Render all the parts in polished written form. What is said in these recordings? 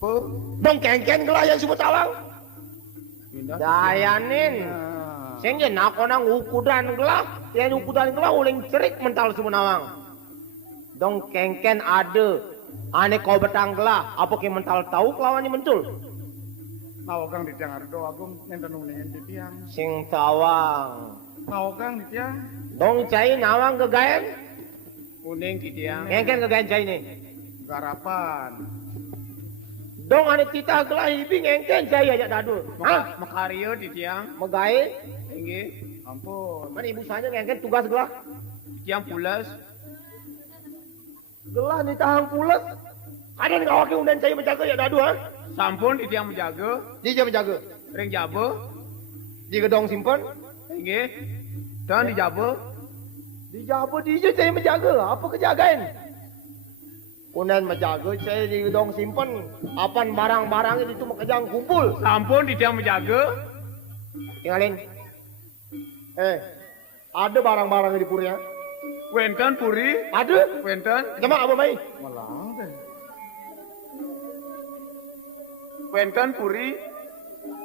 Dong kengken gelah yang sebut awang. Dayanin. Sing yen nakonang ukudan gelah, yen ukudan gelah uling cerik mental sumunawang. Dong kengken ada. Ane kau betang gelah, apa ke mental tahu kelawannya mentul? Nawagang di tiang ardo agung nenten uningin di tiang. Sing tawang. Nawagang di tiang. Dong cai nawang kegaen. Uning di tiang. Kengken kegaen cai ni. Garapan. Dong ane tita gelah ibing kengken cai aja dadul. Hah? Makario di tiang. Megae. Tinggi. Ampun. Mana ibu saja kengken tugas gelah. Di tiang pulas. Gelah ni tahang pulas. Ada ni kawaki undan cai menjaga ya dadu ha? Sampun di tiang menjaga. Dia menjaga. Ring jabo. Di gedong simpan. Tinggi. Dan di jabo. Di jabo dia saya menjaga. Apa kejagaan? Kunan menjaga saya di gedong simpan. Apan barang-barang itu makajang kumpul. Sampun di tiang menjaga. Tinggalin. Ada barang-barang di puri ya? Wenten puri. Ada? Wenten. Jama apa baik? Malang deh. Wenten puri.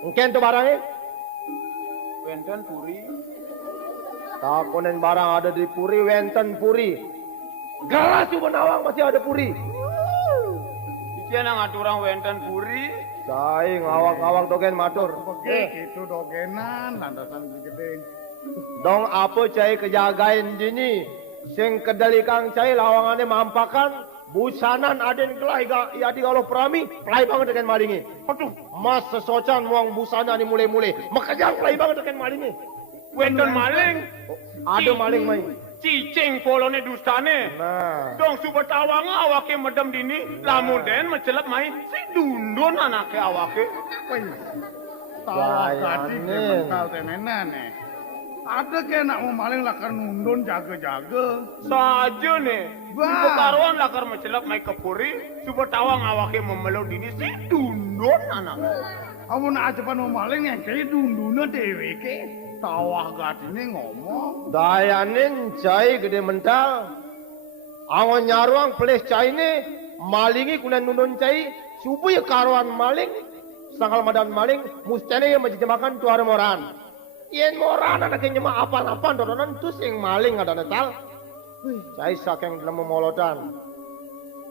Mungkin tu barangnya? Wenten puri. Tak kunan barang ada di puri, wenten puri. Gelas cuma nawang masih ada puri. Iki nang aturang wenten puri. Saya ngawang-ngawang togen matur. Itu dogenan lantasan gede. Dong apa cai kejagain dini? Sing kedalikang cai lawangannya mampakan. Busanan aden kelai ya di kalau perami pelai banget dengan malingi. Aduh, mas sesocan muang busana ni mulai-mulai. Makajang pelai banget dengan malingi. Wenten maling. Ada maling mai. Cicing polone dustane. Nah, Dong super tawang awake medem dini. Lamun den mencelep main si dundun anake awake. Tawa kati mental temenan Ada ke nak mau maling lakar nundun jaga-jaga. Saja nih. Super karuan lakar mencelep mai kepuri. Super tawang awake memeluk dini si dundun anake. Kamu nak ajapan mau maling yang kayak dundunnya dewe ke. Tawah gatine ngomong. dayanin cai gede mental. Angon nyaruang pelis cai ni malingi kunan nunun cai supaya karuan maling sangkal madan maling mustene yang menjemakan tuar moran. Yen moran anaknya nyema apa-apa dodonan tu sing maling ada netal. Cai saking dalam memolodan.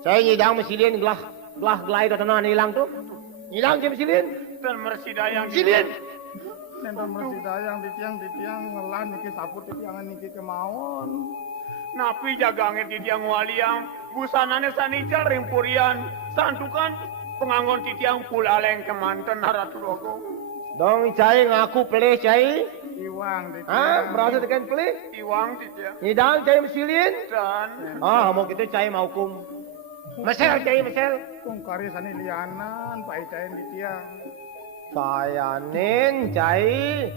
Cai nyidang mesilin gelah gelai dodonan hilang tu. Hilang cai mesilin. Dan mersidayang Mesilin. Nenten mersidayang di tiang ngelan niki saput di tiangan niki kemauan. Napi jagange di tiang waliang busanane sanical rimpurian santukan penganggon di tiang pulaleng kemanten haratulogo. Dong cai ngaku pelih cai. Iwang di Ah, merasa tekan pelih. Iwang di tiang Nyidang cai mesilin. dan Mau gitu cai mau hukum. Mesel cai mesel. tungkari sani lianan pai cain di tiang. Sayanin cai.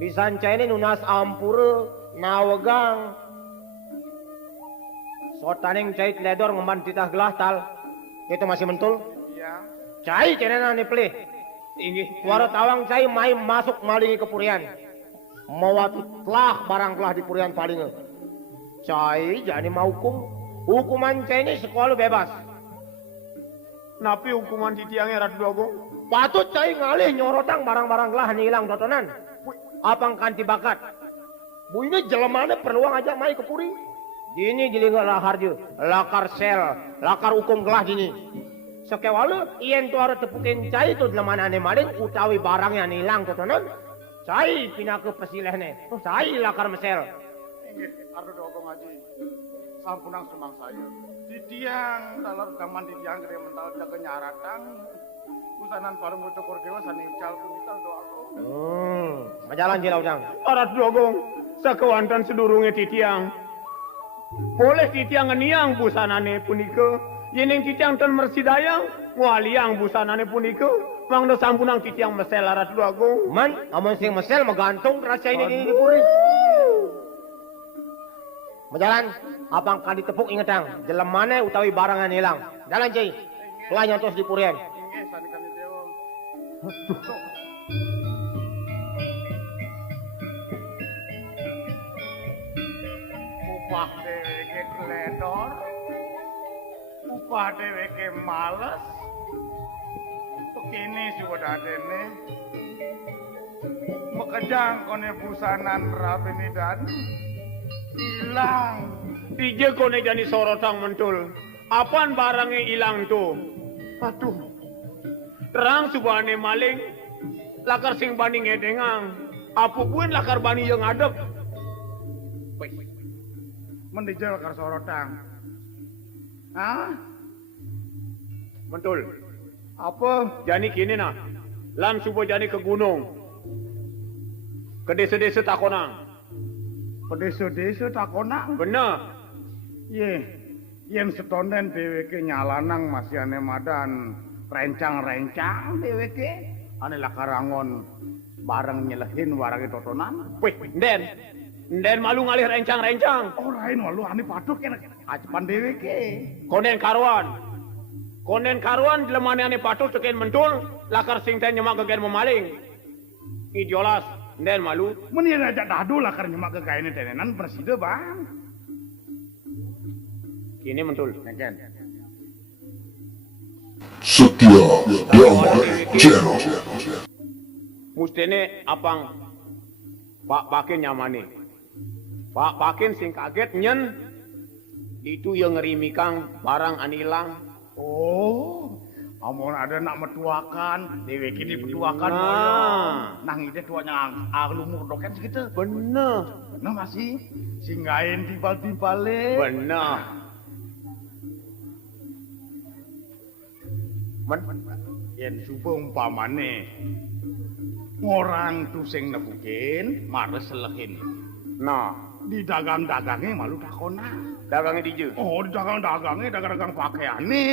Bisan cai ini nunas ampura nawegang. Sotaning cai teledor ngemban titah gelah tal. Itu masih mentul. Iya. Cai cenena ni pelih. Tinggi. Suara tawang cai main masuk malingi ke purian. Mawatu telah barang telah di purian paling. Cai jadi mau hukum. Hukuman cai ini sekolah bebas. Napi hukuman di tiangnya ratulogo. Patut cai ngalih nyorotang barang-barang gelah hilang totonan. Apang kanti bakat. Bu ini jelemane peluang aja mai ke puri. Dini dilingga lahar je. Lakar sel. Lakar hukum gelah dini. Sekewala ien tu harus tepukin cai tu dalam mana maling utawi barang yang hilang totonan. Cai pindah ke pesileh ne. Cai lakar mesel. Inggih, ardo dogo ngaji. Sampunang sumang saya. Di tiang dalam gaman di tiang kere mental jaga nyaratang. Usanan parung utukur dewa sanical punical doaku. Majalan jilau jang. Arat dogong, sakewantan sedurunge titiang. Boleh titiang ngeniang busanane punika. Yening titiang ten mersidayang, waliang busanane punika. Mangda sampunang titiang mesel arat dogong. Man, amon sing mesel magantung rasa ini di puri. Majalan, apang kan ditepuk ingetang. Jelemane utawi barang yang hilang. Jalan cai. Pelan terus di purian. Inggih sanikan dewa. Upah dheweke kledor. Upah dheweke males. Begini sih wadadene. Mekejang kone busanan rabini dan hilang. Dije kone jani sorotang mentul. Apaan barangnya hilang tuh? Aduh. Terang subane maling. Lakar sing bani ngedengang. Apapun lakar bani yang adep. Mendijal kar sorotang. Hah? Mentul. Apa? Jani kini nah. Lan subuh jani ke gunung. Ke desa-desa takonang. Pedesa-desa takonang. Bener. Ye, yen setonden dheweke nyalanang masih ane madan rencang-rencang dheweke ane lakarangon bareng nyelehin warange totonan. Wih, Nden malu ngalih rencang-rencang. Ora yen walu ane patuk yen acepan dheweke. Konden karuan dilemane ane patut teken mentul. Lakar sing ten nyemak kegen memaling. Idiolas, Nden malu. Men yen ajak dadu lakar nyemak kegaene tenenan preside, Bang. Kini mentul. Neken. Setia Damai Channel. Mustene apang Pak Pakin nyamane. Pak Pakin sing kaget nyen itu yang ngerimikang barang anilang. Oh, amun ada nak metuakan, dheweke dipetuakan. Nang ide tuanya lumur doken segitu. Bener. Nah masih singgahin timbal-timbale. Bener. Yen subuh umpamane ngorang tu sing nebukin mares selehin. Nah, Di dagang-dagangnya malu takona. dagangnya dije. Oh, di dagang-dagangnya dagang-dagang pakaiane.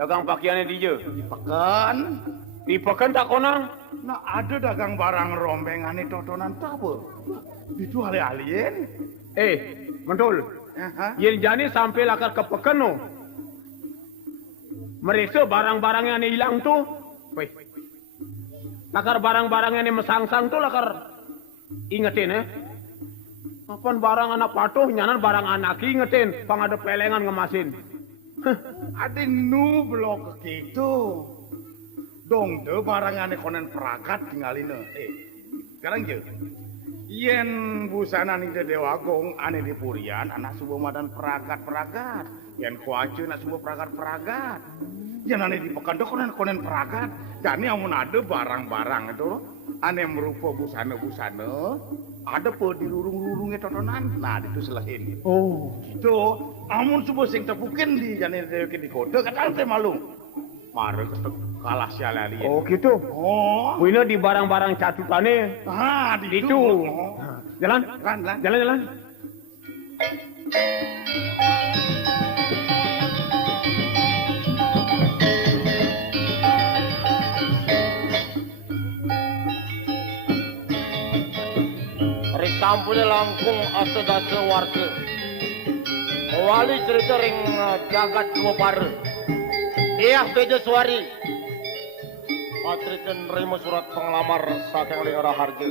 Dagang pakaiannya dije. Dipekan. Dipekan tak konang. Nah, ada dagang barang rombengane totonan tabe. Itu alien. Mentul. Yen jani sampai lakar kepekan no. Mereka barang-barangnya ane hilang tuh. Wih. Lakar barang-barangnya ane mesangsang tuh lakar. Ingetin Apaan barang anak patuh, nyanan barang anak ingetin. Pang ada pelengan ngemasin. Ada nu blok gitu. Dong de barang ane konen peragat tinggalin. Sekarang je. Yen busana nih Dewa Agung ane di Purian anak subuh madan peragat-peragat. Yen kuacu anak subuh peragat-peragat. Yen ane di Pekando konen peragat. Jadi amun ada barang-barang itu ane merupa busana-busana. Ada po di lurung-lurungnya totonan. Nah, itu selain. Oh. Gitu. Amun subuh sing tepukin di jane dheweke di kode kata teh malu. Mare kalah sialali. Oh gitu. Oh. Wina di barang-barang catutane. Ah, di Itu. Oh. Jalan. Lan. Jalan. Sampune langkung asegase warga. Wali cerita ring jagat dua pare. Iya bejo suari. Patriken nerima surat penglamar saking Lingara Harja.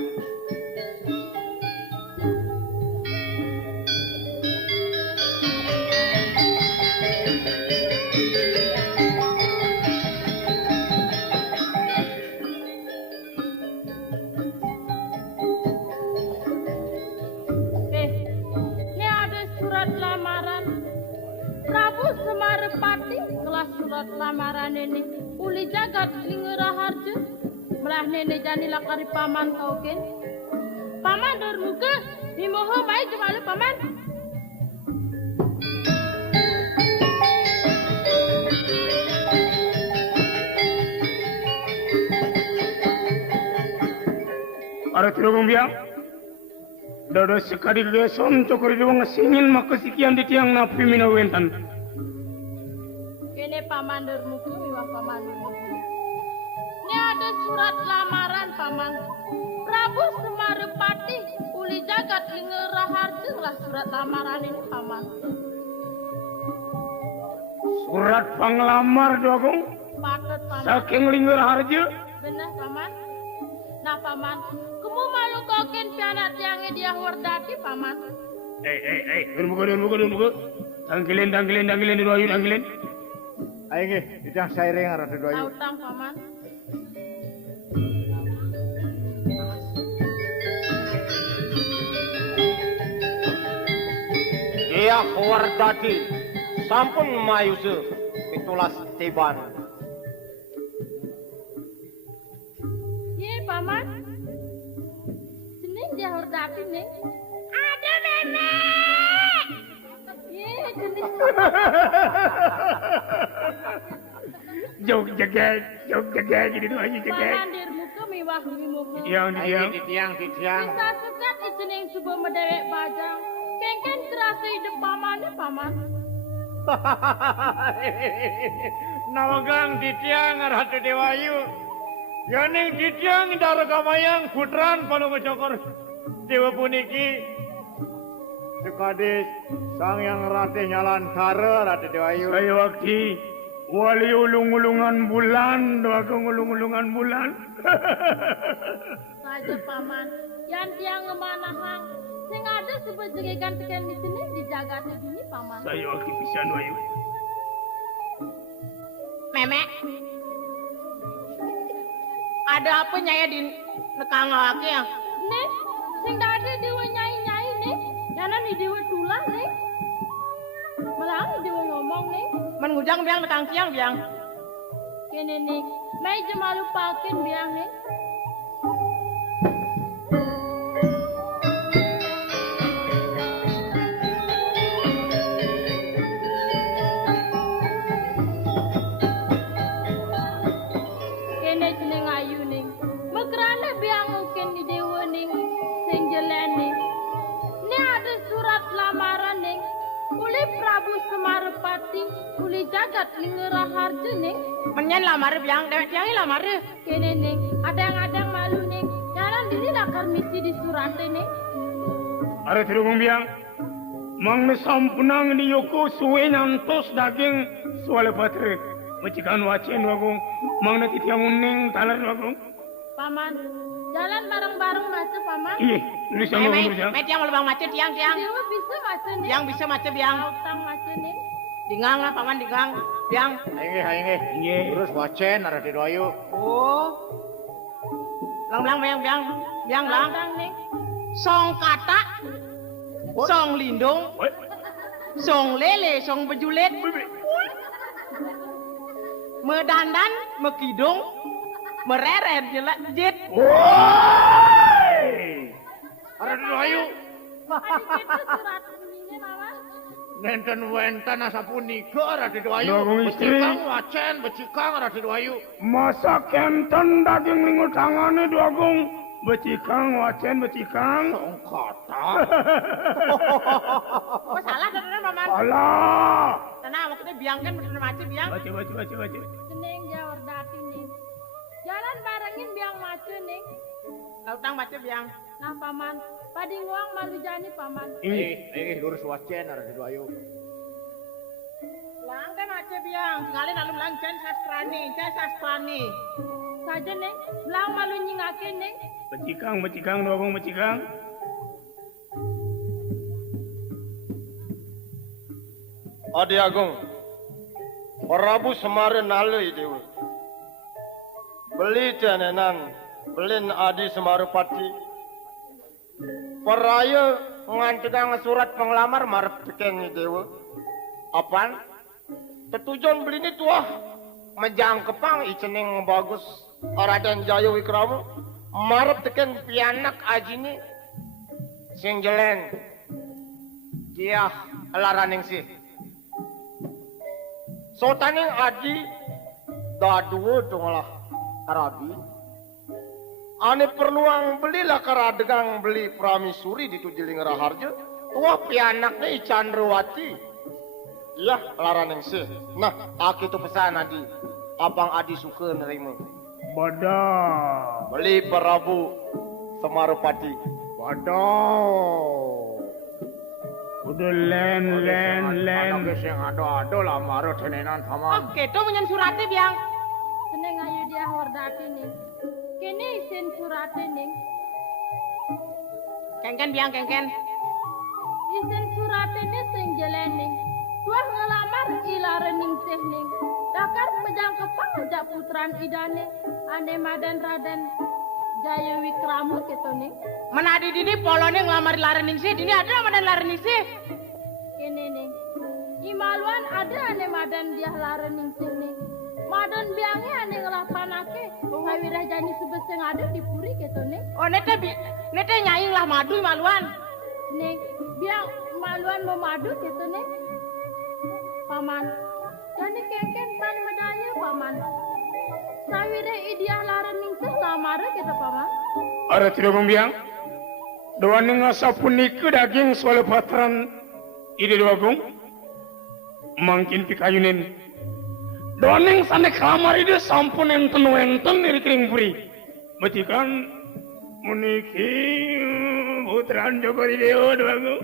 Surat lamaran ini uli jagat Lingara Harja melah nene jani lakari paman tauken paman dermuka mimoho baik cuma lu paman Ada tirong biang. Dada sekali leson cokori doang ngesingin maka sikian di tiang napi minawentan. kene paman dermuka miwah paman ini ada surat lamaran paman Prabu Semarepati uli jagat Lingara Harja lah surat lamaran ini paman Surat panglamar doang. patut paman Saking Lingara Harja. benar paman nah paman kamu malu koken pianak tiangnya dia wardati paman Dulu. Tanggilin di doayu tanggilin. Ayo nggih, ditang saireng arep doayu. tautang paman Dia Wardati sampun mayuse pitulas tiban. Ye paman. Jeneng dia Wardati ning. Ada nenek. Ye jeneng. Jog jaga jadi doa jaga. Pamandir muka mewah muka. Tiang. Bisa sekat jeneng sebuah medewek bajang. Kengken kerasa hidup pamannya paman. Nawagang ditiang Ratu Dewayu. Yaning ditiang daragamayang putran panu ngecokor dewa puniki. Sekadis sang yang ratih nyalantara Ratu Dewayu. Saya waktu wali ulung-ulungan bulan, doaku ulung-ulungan bulan. Saja paman, yang tiang ngemanahang. Sing ada sebagian tekan di sini dijaga di sini paman. Saya waktu pisan wayu. Memek. Ada apa nyaya di nekang laki ya? Nih, sing ada dewa nyai nih. Yana nih dewa tulah nih. Malah dewa ngomong nih. Menghujang biang nekang tiang biang. Kene nih, mai jemalu pakin biang nih. Kene jeneng ayu ning. Mekrane biang mungkin di dewa ning. Sing jelen ning. Ini ada surat lamaran ning. Uli Prabu Semarepati, uli jagat lingera harja ning. Menyen lamar biang, dewek tiangi lamar. Kene ning, adang-adang malu ning. Jalan diri lakar misi di surat ning. Ada terung biang. Mang sampunang di yoko suwe nantos daging suale patre. Macikan wacen wagung. Mang na titiang uning talar wagung. Paman, jalan bareng-bareng masuk paman. Iya, ini sama Memek, urus ya. memek tiang melebang macet tiang. Dewa bisa masuk ning. Biang bisa macet biang. Utang masuk ning. Dingang lah paman dingang. Biang. Ayo. Iya. Terus wacen Ratu Dewayu. Oh. Biang lang. Utang ning. Song kata. Song lindung. Woi. Song lele, song bejulet. Medandan, mekidung. Mereret jelek jet. Woi. Ratu Dewayu. Adik itu surat ini paman. Nenten wenten asa punika Ratu Dewayu. Dogong istri. Becikang wacen, becikang Ratu Dewayu. Masa kenten daging lingut tangane doagung. Becikang wacen becikang. Songkata. Oh salah bener paman. Alah. Tenang, waktu biang kan bener macet biang. Baca. Jeneng dia Wardati ning. Jalan barengin biang masuk ning. Lautang macet biang. Nah paman, padi nguang malu jani paman. Ini. Lurus wacen Ratu Dewayu. Lang kan macet biang. Sekali dalam lang cen sastrani. Saja ning, belang malu nyingake ning. Becikang doagung becikang. Adi Agung, Prabu Semar nalai dewa. Beli tenenan, belin Adi Semarepati. Peraya ngantegang surat penglamar marep tekeng dewa. Apaan? Tetujuan beli ini tuah menjang kepang iceneng bagus Raden Jaya Wikrama marep teken pianak ajine sing jelen dia laraning sih sotaning adi daduwe dongalah Arabi ane perluang belilah karadegang beli pramisuri di tujiling raharja tuah pianaknya Icandrawati iya laraning sih nah aku itu pesan adi abang adi suka nerima Badah. beli Prabu Semarepati. Waduh. Udah len. Geus yang ada lamar tenenan paman. Oke, tuh menyen surate biang. Seneng ayu dia Wardati ning. Kene isin surate ning. Kengken biang kengken. Isin surate ning sing jelen ning. Tuah ngelamar ilare ning seh ning. Dakar pejang kepang ajak putran idane. Ane Madan Raden Jaya Wikrama keto ning. Menadi dini polone ngelamar larening sih. Dini ada nama dan larening sih. kene nih. Imaluan ada ane madan dia laren ning sini. Madan biangnya ane ngelapanake. Ngawirah jani sebeseng ada di puri gitu nih. Oh nete nyaing lah madu maluan. Nih, biang maluan mau madu gitu nih. Paman. Jani keken pan medaya paman. Ngawirah idiah laren ning sini lamara gitu paman. Ada tidak membiang? Doa nengah sapuni ke daging soal patran ide doa gong. Mungkin pikayunin. Doa neng sana kamar ide sampun enten dari kering puri. Berarti kan meniki putran Joko Rideo doa gong.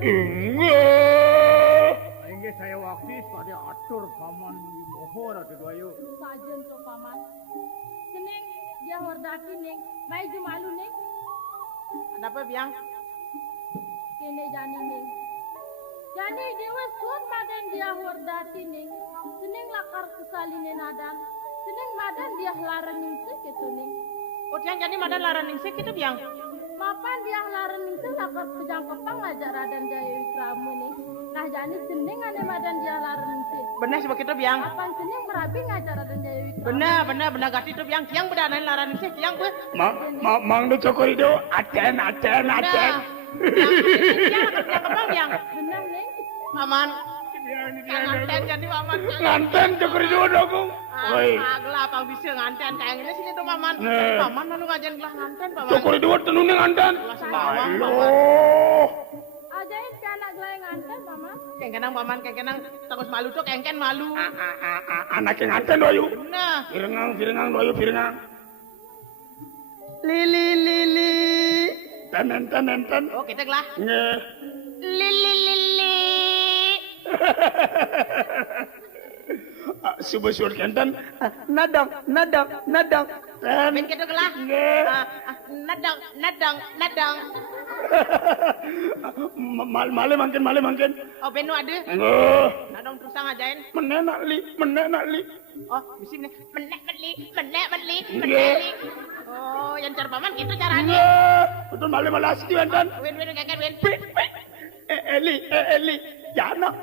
Enggak. Ini saya waktu pada atur paman di mohon atau doayo. Sajen to paman. Seneng dia hordaki ning, mai jumalu ning. Ada apa biang? Kene jani ning. Jani dewa sun madan dia hordaki ning. Seneng lakar kesaline nadan. Seneng madan dia laren ning gitu ning. Oh tiang jadi madan laran ningsik itu biang. Mapan dia laren ning lakar pejang kepang ajar radan jaya wikramu ning. Nah jani seneng ane madan dia laren ning. Benar sebab itu biang. Mapan seneng merabi ngajar radan jaya wikramu. Benar gati itu biang. Tiang bedanan laran ningsik tiang be. Mang do Joko Rideo acen. Tiang kepang biang. Benar ning. Paman. Nganten jadi paman. Nganten Joko Rideo doa gong. Gelap ang bisa nganten kayak ini sini tuh paman. Nah. Paman mana ngajen gelah nganten paman. Joko Rideo tenune nganten. Halo. Ajaib ke anak gelayang nganten mama. Kengkenang paman, kengkenang takut malu tuh kengken malu. Anak yang nganten doayo. Nah. Pirengang doayo pirengang. Lili. Tenen. Oh kita gelah. Nge. Lili. Subuh suar kenten. Nadang. Ten. Ben kita gelah. Nge. Nadang. Male mangkin. Oh benu ada. Nge. Nadang terus ngajain. Menenak li. Oh bisi nih. Menek li. Nge. Oh yang cara paman gitu caranya. Nge. Betul male asli enten. Win kengken win. Eli. Jana. Oh,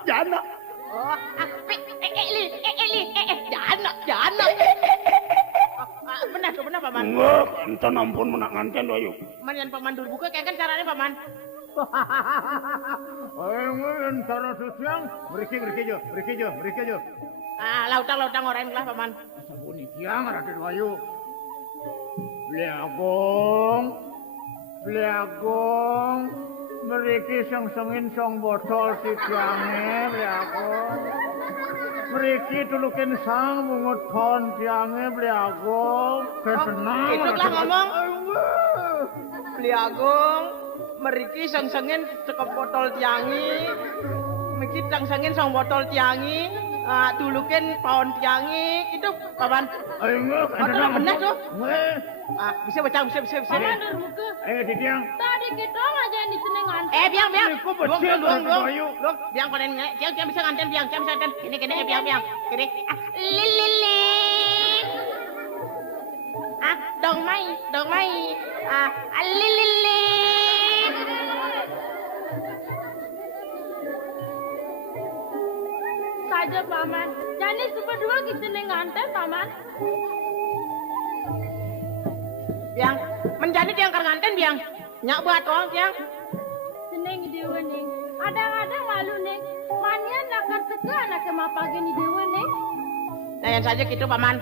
Eli, jana. Benar paman. Nggak, enten ampun menak nganten doayo. Man yang paman dulu buka kengken caranya paman. Ayo cara susiang, mereka jo. Lautang orang lah paman. Sabuni tiang ada doayo. Bliagong. Meriki sengin song botol si tiange bliagong. Meriki tulukin sang mungut kon tiange bliagong. Kesenang. Itu lah ngomong. Bliagong. Meriki sengin cekap botol tiangi. Meriki sengin song botol tiangi. Tulukin pohon tiangi. Itu paman. Ayo Benar benar tuh. Bisa baca. Paman dermuke. Ayo tiang. Tadi kita ngajain di seneng nganten. Biang. Kok betul, Luang. Biang konen Tiang bisa nganten biang. Tiang bisa nganten. Kene biang. Kene. Lili. Dong mai. Lili. Saja paman. Jadi super dua kita seneng nganten paman. Biang. Menjadi tiang nganten biang. Nyak buat orang tiang. Seneng dewa ning. Ada malu ning. Manyan nakar teka anak kemapage ni dewa ning. Nah yang saja gitu paman.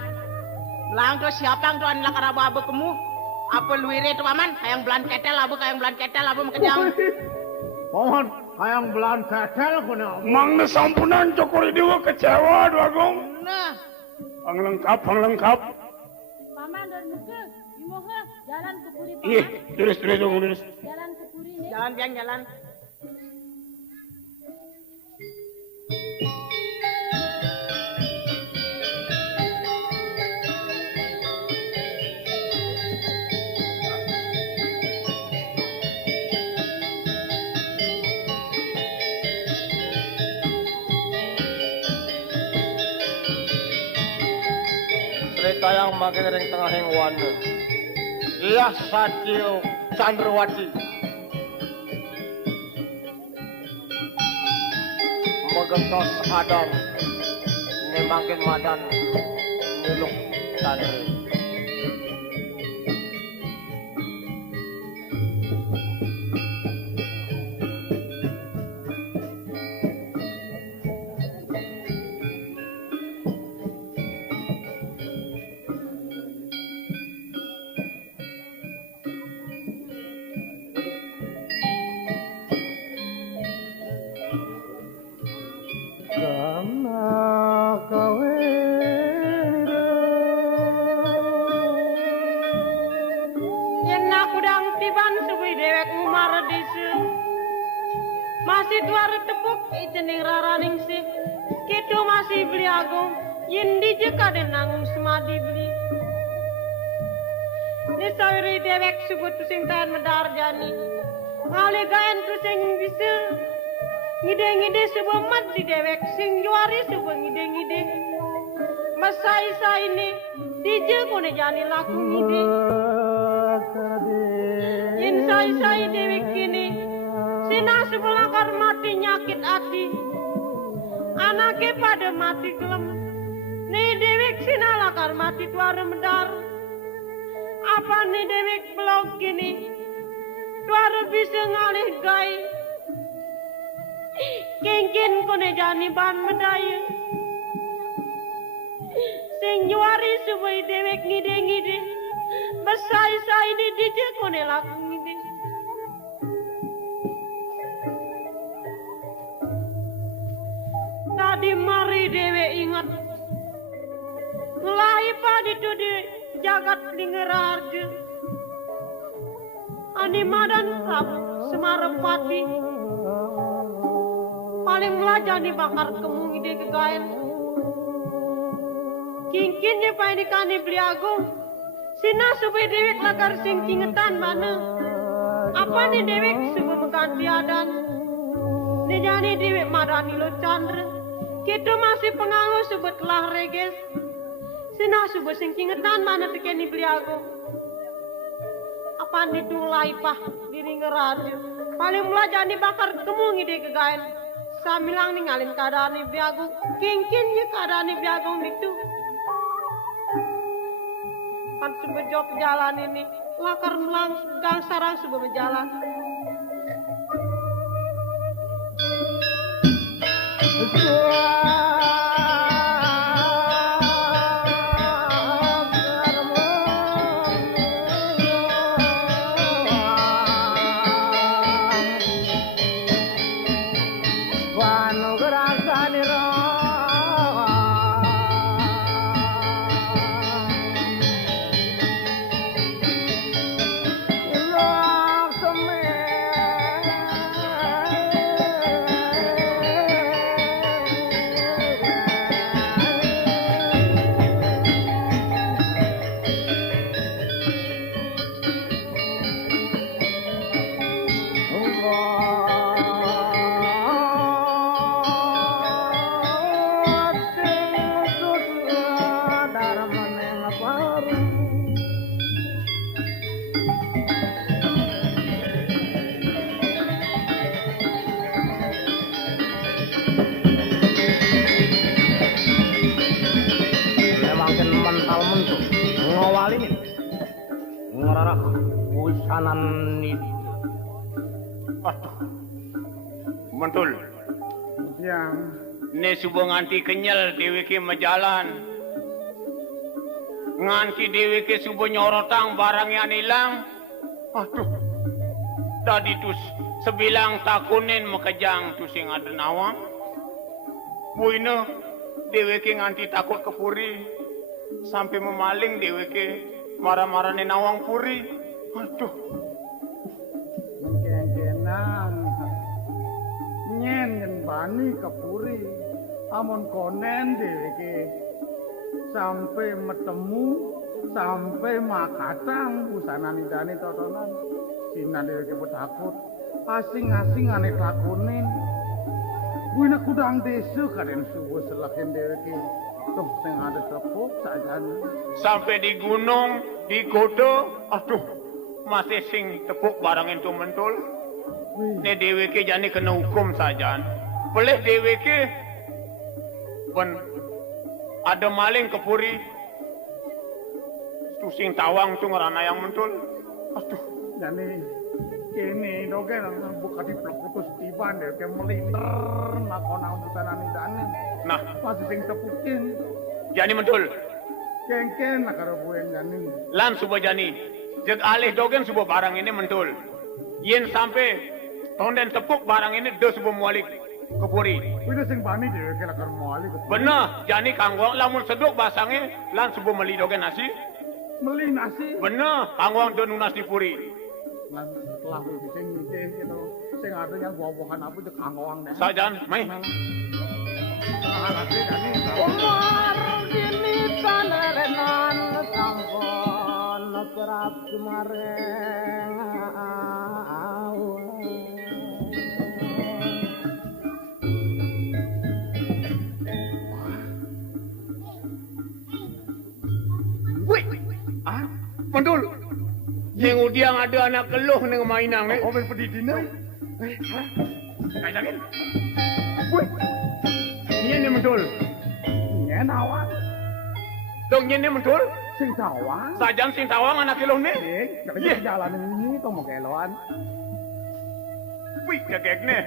Lang tuh siapa yang tuh anak abu-abu kamu? Apa luire tuh paman? Kayang belan ketel abu makejang. Pohon hayang belan ketel kuna. Mang na sampunan Joko Rideo kecewa doa gong. Nah. Ang lengkap. Paman dan muka. Imoha jalan ke puri paman. Iya, terus dong. Jalan ke puri ning. Jalan biang jalan. Cerita yang makin ring tengah yang wana. Iya Satyo Chandrawati. Megentos adan ne makin madan nuluk tanri. Yen aku dang tiban suwi dewek ngumar dise. Masih dua tepuk ijening raraning sih. Kitu masih beli agung. Yen dijeka den nanggung semadi beli. Ni sawiri dewek subut sing tahan medar jani. Ngali gaen tu sing bisa. Ngide-ngide sebuah mat di dewek sing juari sebuah ngide-ngide. Masai-sai ini dije kone jani laku ngide. Yen sai-sai dewek kini sina sebelah kar mati nyakit hati. Anake pada mati kelem. Ni dewek sina lakar mati tuara medar. Apa ni dewek blok kini tuara bisa ngalih gai. Kengken kone jani ban medaya. Sing nyuari subai dewek ngide-ngide. Besai-sai di dije kone laku ngide. Tadi mari dewek ingat. Ngelai padi tu di jagat lingerarja. Ani madan Prabu Semarepati. Paling melajah dibakar kemung ide kegaen. Kingkinnya paini kani beli agung. Sina supaya dewek lakar sing kingetan mana. Apa nih dewek subuh mengganti adan. Nih jani dewek madani lo chandra. Kita masih penganggu subuh telah reges. Sina subuh sing kingetan mana tekeni beli agung. Apa nih dulai pah diri ngeraja. Paling melajah dibakar kemung ide kegaen. Samilang ninggalin keadaan ni biagung, kingkinnya keadaan ni biagung itu. Pan subuh jok jalan ini, lakar melang gang sarang subuh berjalan. Mantul. Ya. Ne subuh nganti kenyal dewe ke majalan. Nganti dewe ke subuh nyorotang barang yang hilang. Aduh. Tadi tu sebilang takunin makajang tu sing ada nawang. Buina dewe ke nganti takut ke puri. Sampai memaling dewe ke marah-marah ni nawang puri. Aduh. Kenang. Nyen bani kapuri amon konen deweke sampai metemu sampai makatang usanani dani totonan sinan deweke takut asing-asing ane lakonin buina kudang desa karen subuh selakin deweke tuh sing ada tepuk saja sampai di gunung di kota aduh masih sing tepuk barang itu mentul. Ne dewe ke jani kena hukum saja. pelih dewe ke ben ada maling kepuri tu sing tawang tu ngerana yang mentul. Aduh, jani kini doge buka di blok putus tiban deh ke melinter nakona busanan dane. Nah, Masih sing tepukin. jani mentul. Kengken nak karo buen jani. Lan subuh jani. Jeg alih dogen subuh barang ini mentul. Yen sampai tonden tepuk barang ini de subuh mualik kepuri. Udah sing bani deh ke nak karo muali. Bener, jani kangwang lamun seduk basange lan subuh meli dogen nasi. Meli nasi. Bener, kangwang de nunas di puri. Lan setelah itu sing gitu. Sing ada yang buah-buahan apa tuh kangwang deh. Sajan, mai. Umar dini tanerenan sangkon kerap kemareng Wih, mentul. Yang udiang ada anak keluh neng mainang Oh, main pedidina. Kajakin. Wih, ini mentul. Nyen awak. Dong ini mentul. Sing tawang. Sajan sing tawang anak keluh ni. Iya, jalan ini tuh mau keloan. Wih, kakek ni.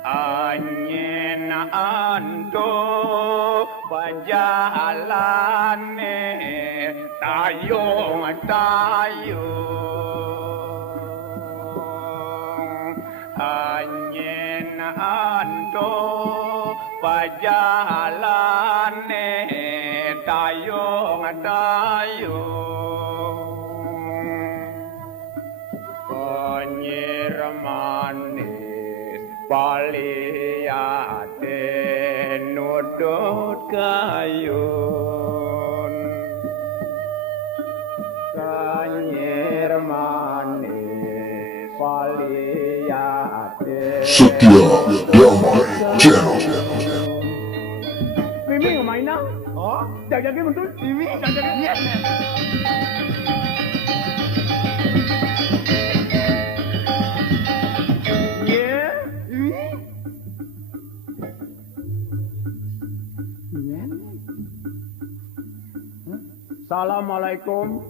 Anyen anto panjalane tayong anyen anto panjalane tayong Panyirmane Paliyate nudut kayun Kanyirmane Paliyate Setia Damai Channel. Mimi main na? Oh, jaga betul. Mimi jaga yes. Assalamualaikum.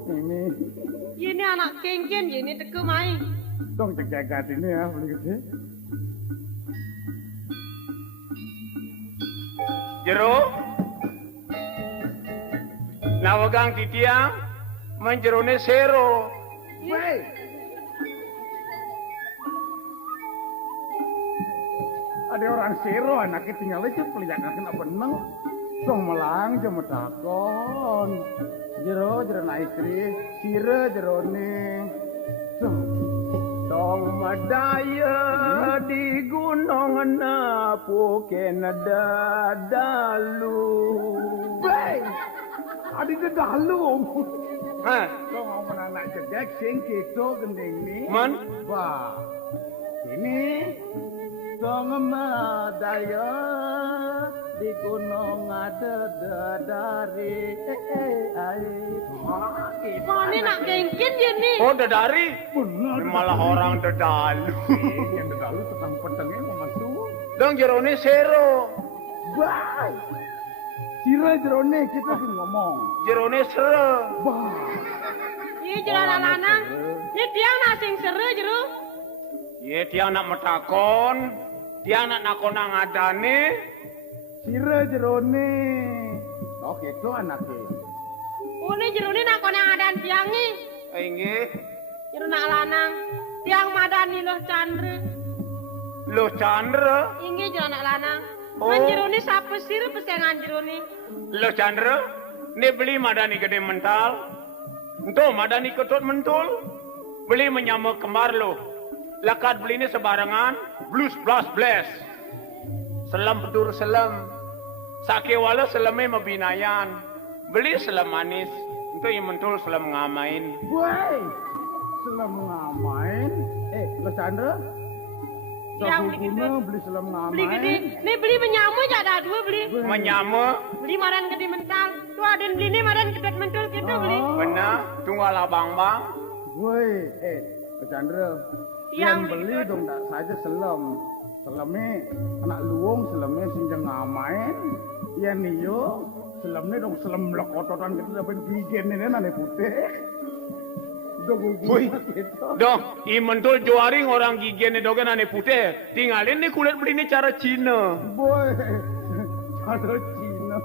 ini anak kengken ini teke mai Dong jaga ini ya, beli gede. Jero. Nawagang titiang menjerone sero. Weh. Ada orang sero anaknya tinggal aja peliharakan apa neng. Song melang jam takon. Jero na istri, sire jero ne. Tong madaya di gunung napu kena dalu. Weh. Adi ke dalu. Hah? Kau ngomong anak cedek sing keto gendeng ni. Man? Wah. Ini song madaya di gunung ada dari ini nak kengken ini Oh, dadari. benar Malah orang dedalu. yang dalu tetang petengnya mau masuk Dong jerone sero. bye sira jerone kita sih ngomong Jerone sero. bah ini jero lanang ini dia nak sing sere jero Ye dia anak metakon, dia anak nakona ngadane. sira jerone oke itu anaknya ini jero ini nak kona adan tiangi Inggih, jero nak lanang tiang madani loh candre Loh Chandra. ini jero nak lanang Oh. kan jero ini siapa sir pesengan jero ini Loh Chandra, ni beli madani gede mental. Entu madani ketut mentul. Beli menyama kembar lo. Lakat beli ni sebarangan, blues blast blast. Selam pedur selam. Sake wala selame mabinayan. Beli selam manis. Entu yang mentul selam ngamain. woi selam ngamain lo Chandra Yang beli gitu. beli selam beli gede ngamain ini beli menyamu ada dua beli Menyama, beli maran gede mental tuh ada beli ini maran kedot mentul gitu beli benar, tunggal abang bang. woi Chandra Yang beli beli dong tak saja selam seleme anak luwung seleme sing ngamain yen iyo seleme dong selem lekototan gitu sampai bikin ini nane putih Wih, dong, imentul juaring orang gigian dogen ane putih, tinggalin nih kulit beli ini cara Cina. boy cara Cina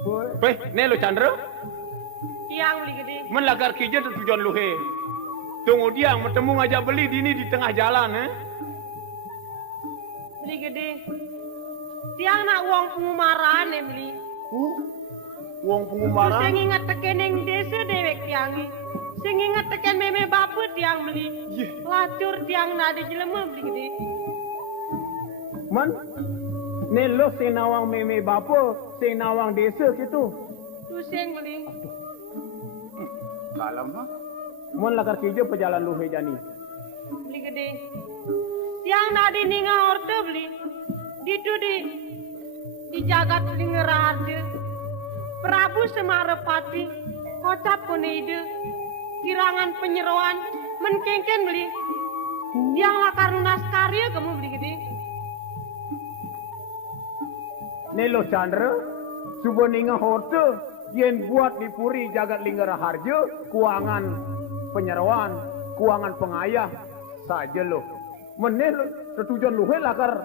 boy Weh, nih lo Chandra, Tiang beli gede. men lagar kija tu tujuan lu he. Tunggu dia bertemu ngajak beli di ini di tengah jalan, Beli gede. Tiang nak uang pengumaran beli. Uang pengumaran. Sing ingat teken yang desa dewek tiangi. Sing ingat teken meme bapu tiang beli. Lacur tiang nada jelema beli gede. Man, nih lo senawang meme bapo, senawang desa gitu. Tuseng beli. dalam mah Mon lagar kija pejalan lu he jani. Beli gede. Tiang nada ninga orte beli. Ditu di jagat lingerade. Prabu Semarepati kocap kone ide. Kirangan penyeroan menkengken beli. Tiang lakar lunas karya kamu beli gede. Nih lo Chandra, subuh ninga horte, yen buat di puri jagat linggara harja, kuangan penyeroan, kuangan pengayah, saja lo. Menil, setujuan lu he lakar